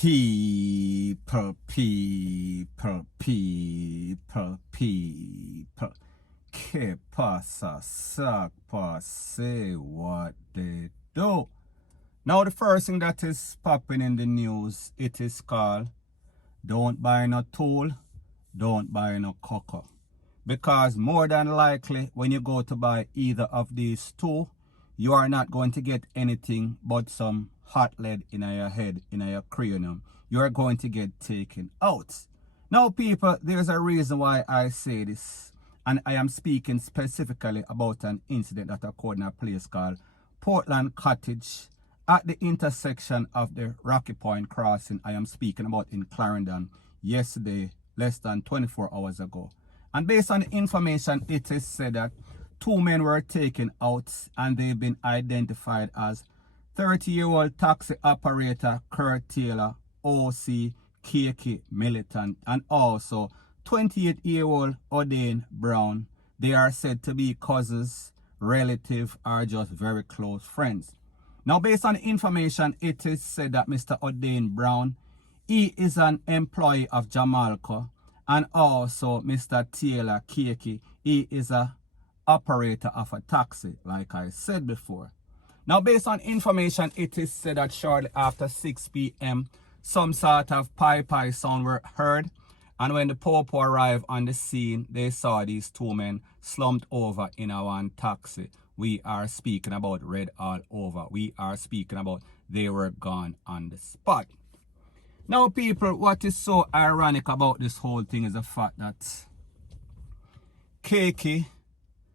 People. Que pasa, sac passe, what they do. Now the first thing that is popping in the news, it is called don't buy no tool, don't buy no cocoa. Because more than likely when you go to buy either of these two, you are not going to get anything but some hot lead in your head, in your cranium. You are going to get taken out. Now people, there's a reason why I say this. And I am speaking specifically about an incident that occurred in a place called Portland Cottage at the intersection of the Rocky Point crossing I am speaking about in Clarendon yesterday, less than 24 hours ago. And based on the information, it is said that two men were taken out and they've been identified as 30-year-old taxi operator Kurt Taylor, OC, CAKIE militant, and also 28-year-old Odane Brown. They are said to be cousins, relatives, or just very close friends. Now, based on the information, it is said that Mr. Odane Brown, he is an employee of Jamalco, and also Mr. Taylor CAKIE, he is a operator of a taxi, like I said before. Now, based on information, it is said that shortly after 6 p.m., some sort of pie sound were heard. And when the Popo arrived on the scene, they saw these two men slumped over in a one taxi. We are speaking about red all over. We are speaking about they were gone on the spot. Now, people, what is so ironic about this whole thing is the fact that CAKIE,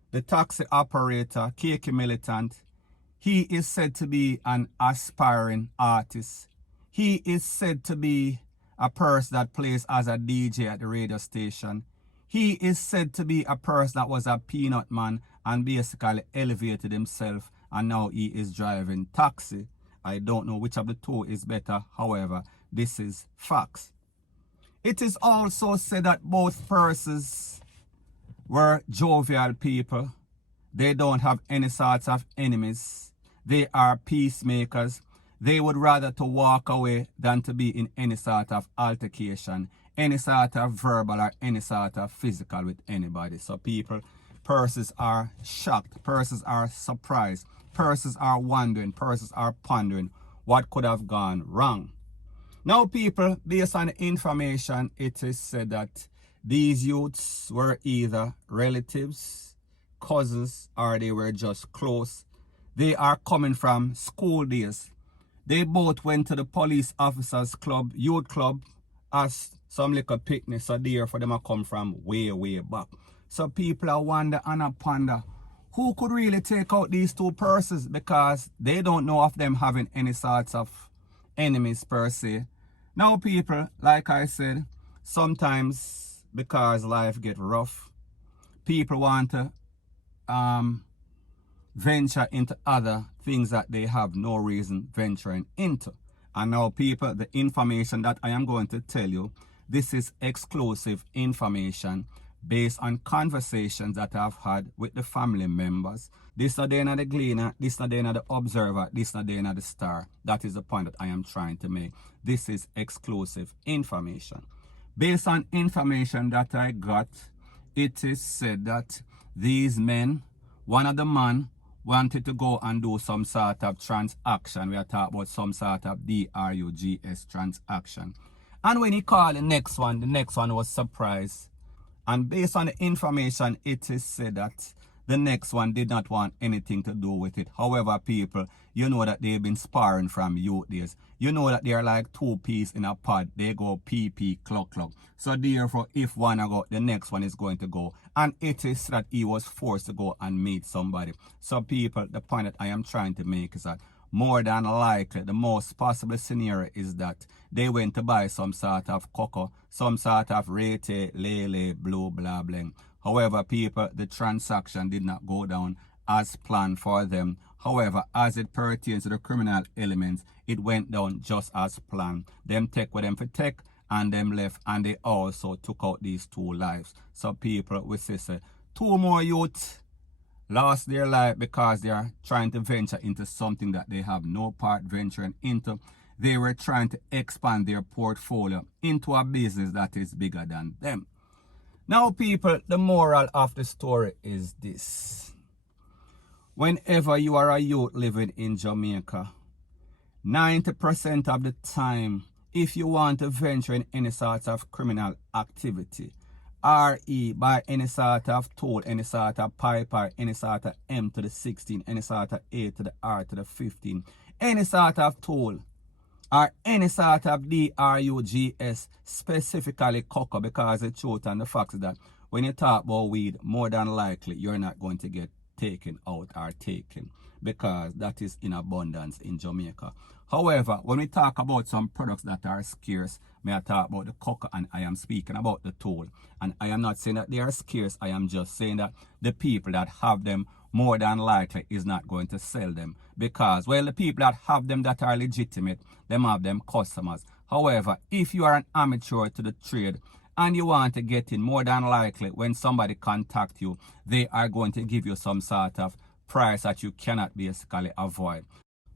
the taxi operator, CAKIE militant, he is said to be an aspiring artist. He is said to be a person that plays as a DJ at the radio station. He is said to be a person that was a peanut man and basically elevated himself, and now he is driving taxi. I don't know which of the two is better. However, this is facts. It is also said that both persons were jovial people. They don't have any sorts of enemies. They are peacemakers. They would rather to walk away than to be in any sort of altercation, any sort of verbal or any sort of physical with anybody. So people, persons are shocked, persons are surprised, persons are wondering, persons are pondering what could have gone wrong. Now people, based on the information, it is said that these youths were either relatives, cousins, or they were just close. They are coming from school days. They both went to the police officers club, youth club, as some little picnic. So there for them to come from way back. So people are wonder and ponder who could really take out these two persons, because they don't know of them having any sorts of enemies per se. Now people, like I said, sometimes because life get rough, people want to venture into other things that they have no reason venturing into. And now people, the information that I am going to tell you, this is exclusive information based on conversations that I've had with the family members. This not the the Gleaner, this not the the Observer, this not the the Star. That is the point that I am trying to make. This is exclusive information. Based on information that I got, it is said that these men, one of the men wanted to go and do some sort of transaction. We are talking about some sort of DRUGS transaction. And when he called the next one was surprised. And based on the information, it is said that the next one did not want anything to do with it. However, people, you know that they've been sparring from youth days. You know that they're like two peas in a pod. They go pee, cluck. So therefore, if one go, the next one is going to go. And it is that he was forced to go and meet somebody. So people, the point that I am trying to make is that more than likely, the most possible scenario is that they went to buy some sort of cocoa, some sort of rete, lele, blue, blah, bling. However, people, the transaction did not go down as planned for them. However, as it pertains to the criminal elements, it went down just as planned. Them take what them for take, and them left, and they also took out these two lives. So people, we say, two more youths lost their life because they are trying to venture into something that they have no part venturing into. They were trying to expand their portfolio into a business that is bigger than them. Now, people, the moral of the story is this. Whenever you are a youth living in Jamaica, 90% of the time, if you want to venture in any sort of criminal activity, RE by any sort of toll, any sort of pipe, or any sort of M to the 16, any sort of A to the R to the 15, any sort of toll, or any sort of DRUGS, specifically coca, because the truth and the fact is that when you talk about weed, more than likely you're not going to get taken out or taken, because that is in abundance in Jamaica. However, when we talk about some products that are scarce, may I talk about the coca, and I am speaking about the toll. And I am not saying that they are scarce, I am just saying that the people that have them more than likely is not going to sell them, because, well, the people that have them that are legitimate, them have them customers. However, if you are an amateur to the trade and you want to get in, more than likely when somebody contact you, they are going to give you some sort of price that you cannot basically avoid.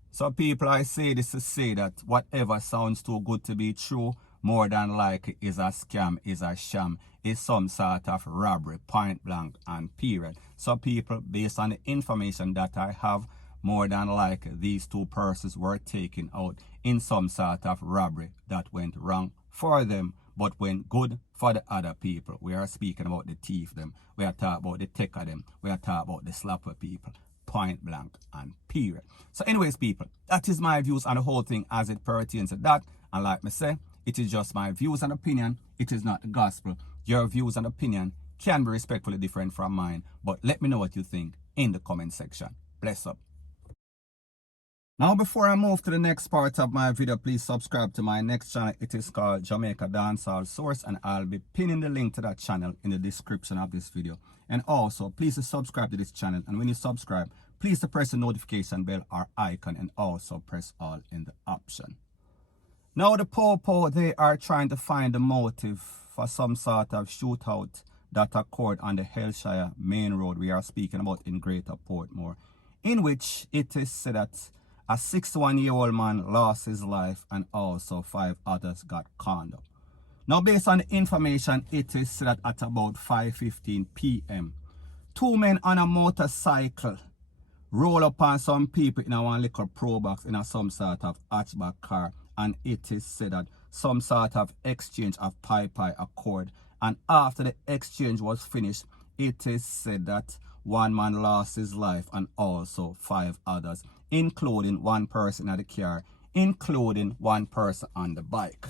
So people, I say this to say that whatever sounds too good to be true, more than likely is a scam, is a sham, is some sort of robbery, point blank and period. So people, based on the information that I have, more than likely these two persons were taken out in some sort of robbery that went wrong for them, but went good for the other people. We are speaking about the thief them. We are talking about the taker them. We are talking about the slapper people. Point blank and period. So anyways, people, that is my views on the whole thing as it pertains to that. And like me say, it is just my views and opinion. It is not the gospel. Your views and opinion can be respectfully different from mine. But let me know what you think in the comment section. Bless up. Now, before I move to the next part of my video, please subscribe to my next channel. It is called Jamaica Dancehall Source, and I'll be pinning the link to that channel in the description of this video. And also, please subscribe to this channel, and when you subscribe, please press the notification bell or icon, and also press all in the option. Now, the Popo, they are trying to find the motive for some sort of shootout that occurred on the Hillshire main road we are speaking about in Greater Portmore, in which it is said that a 61-year-old man lost his life and also 5 others got conned up. Now, based on the information, it is said that at about 5:15 p.m., 2 men on a motorcycle roll upon some people in a one little pro box in a some sort of hatchback car, and it is said that some sort of exchange of pipe occurred, and after the exchange was finished, it is said that 1 man lost his life and also 5 others, including 1 person at the car, including 1 person on the bike.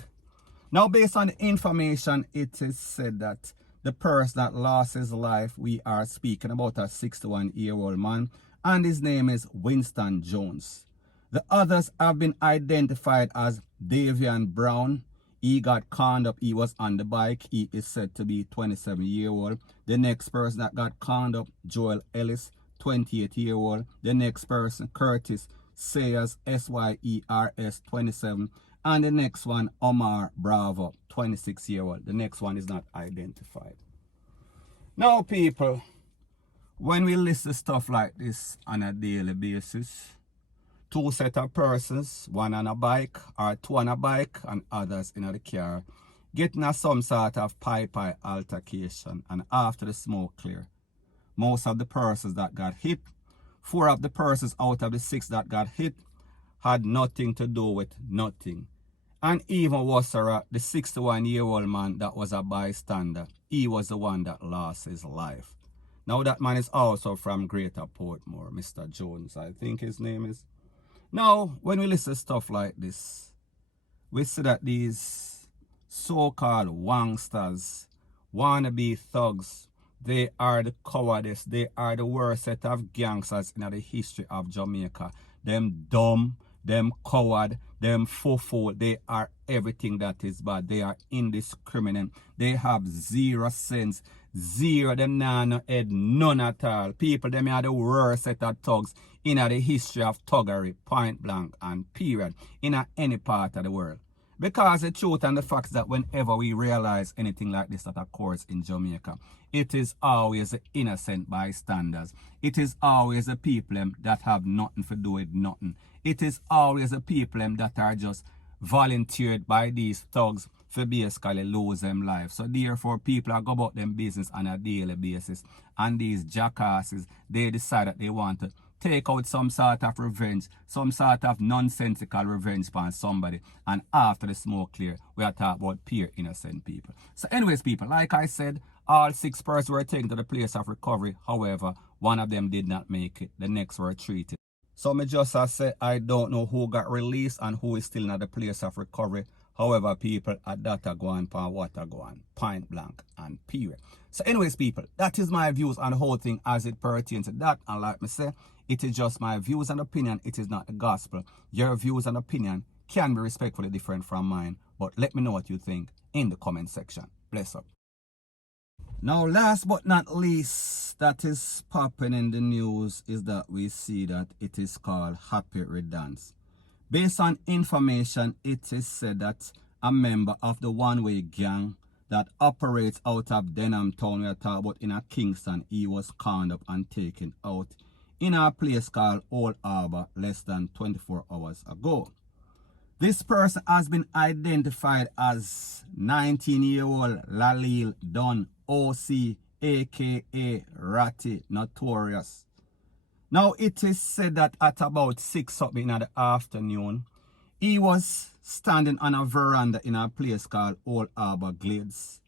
Now, based on the information, it is said that the person that lost his life, we are speaking about a 61-year-old man, and his name is Winston Jones. The others have been identified as Davian Brown. He got conned up. He was on the bike. He is said to be 27-year-old. The next person that got conned up, Joel Ellis, 28-year-old. The next person, Curtis Sayers, SYERS, 27. And the next one, Omar Bravo, 26-year-old. The next one is not identified. Now, people, when we listen to stuff like this on a daily basis, 2 set of persons, 1 on a bike or 2 on a bike and others in the car, getting a some sort of pipe altercation, and after the smoke clear, most of the persons that got hit, 4 of the persons out of the 6 that got hit had nothing to do with nothing. And even worse, the 61-year-old man that was a bystander, he was the one that lost his life. Now, that man is also from Greater Portmore, Mr. Jones, I think his name is. Now, when we listen to stuff like this, we see that these so-called wangsters, wannabe thugs, they are the cowardice, they are the worst set of gangsters in the history of Jamaica. Them dumb, them coward, them foo-foo, they are everything that is bad. They are indiscriminate. They have 0 sense, 0, them nah no head, none at all. People, them are the worst set of thugs in the history of thuggery, point blank and period, in any part of the world. Because the truth and the fact is that whenever we realize anything like this that occurs in Jamaica, it is always the innocent bystanders. It is always the people that have nothing to do with nothing. It is always the people that are just volunteered by these thugs for basically lose them life. So therefore, people are go about them business on a daily basis. And these jackasses, they decide that they want to take out some sort of revenge, some sort of nonsensical revenge upon somebody. And after the smoke clear, we are talking about pure innocent people. So anyways, people, like I said, all 6 persons were taken to the place of recovery. However, one of them did not make it. The next were treated. So me just say I don't know who got released and who is still in the place of recovery. However, people at that are going for what are going, point blank and period. So anyways, people, that is my views on the whole thing as it pertains to that. And like me say, it is just my views and opinion. It is not the gospel. Your views and opinion can be respectfully different from mine. But let me know what you think in the comment section. Bless up. Now, last but not least, that is popping in the news is that we see that it is called Happy Redance. Based on information, it is said that a member of the one-way gang that operates out of Denham Town, we are talking about in a Kingston, he was conned up and taken out in a place called Old Harbour less than 24 hours ago. This person has been identified as 19-year-old Lalil Don OC, aka Ratty, notorious. Now it is said that at about 6 something in the afternoon, he was standing on a veranda in a place called Old Harbour Glades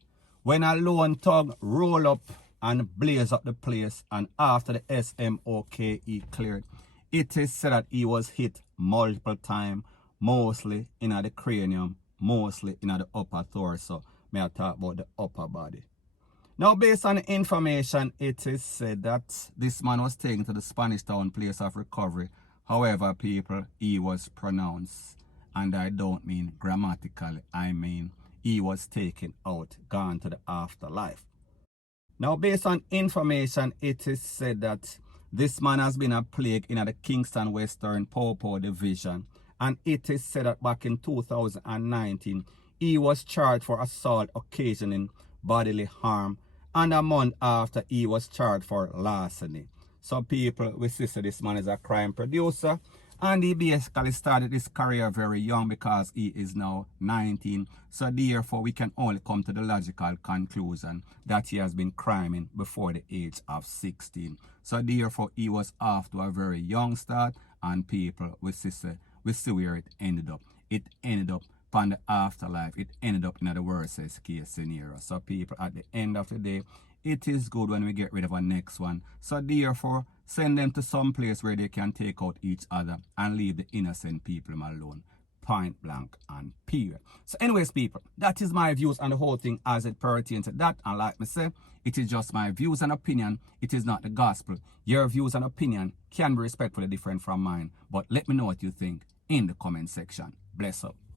when a lone thug roll up and blaze up the place, and after the SMOKE cleared, it is said that he was hit multiple times, mostly in the cranium, mostly in the upper torso. May I talk about the upper body. Now, based on the information, it is said that this man was taken to the Spanish Town place of recovery. However, people, he was pronounced, and I don't mean grammatically, I mean he was taken out, gone to the afterlife. Now, based on information, it is said that this man has been a plague in the Kingston Western Popo Division, and it is said that back in 2019, he was charged for assault occasioning bodily harm, and a month after he was charged for larceny. So people, we see this man is a crime producer, and he basically started his career very young because he is now 19. So therefore, we can only come to the logical conclusion that he has been criming before the age of 16. So therefore, he was off to a very young start, and people, we see where it ended up. It ended up upon the afterlife. It ended up in the worst case scenario. So people, at the end of the day, it is good when we get rid of our next one. So therefore, send them to some place where they can take out each other and leave the innocent people alone. Point blank and period. So anyways, people, that is my views on the whole thing as it pertains to that. And like me say, it is just my views and opinion. It is not the gospel. Your views and opinion can be respectfully different from mine. But let me know what you think in the comment section. Bless up.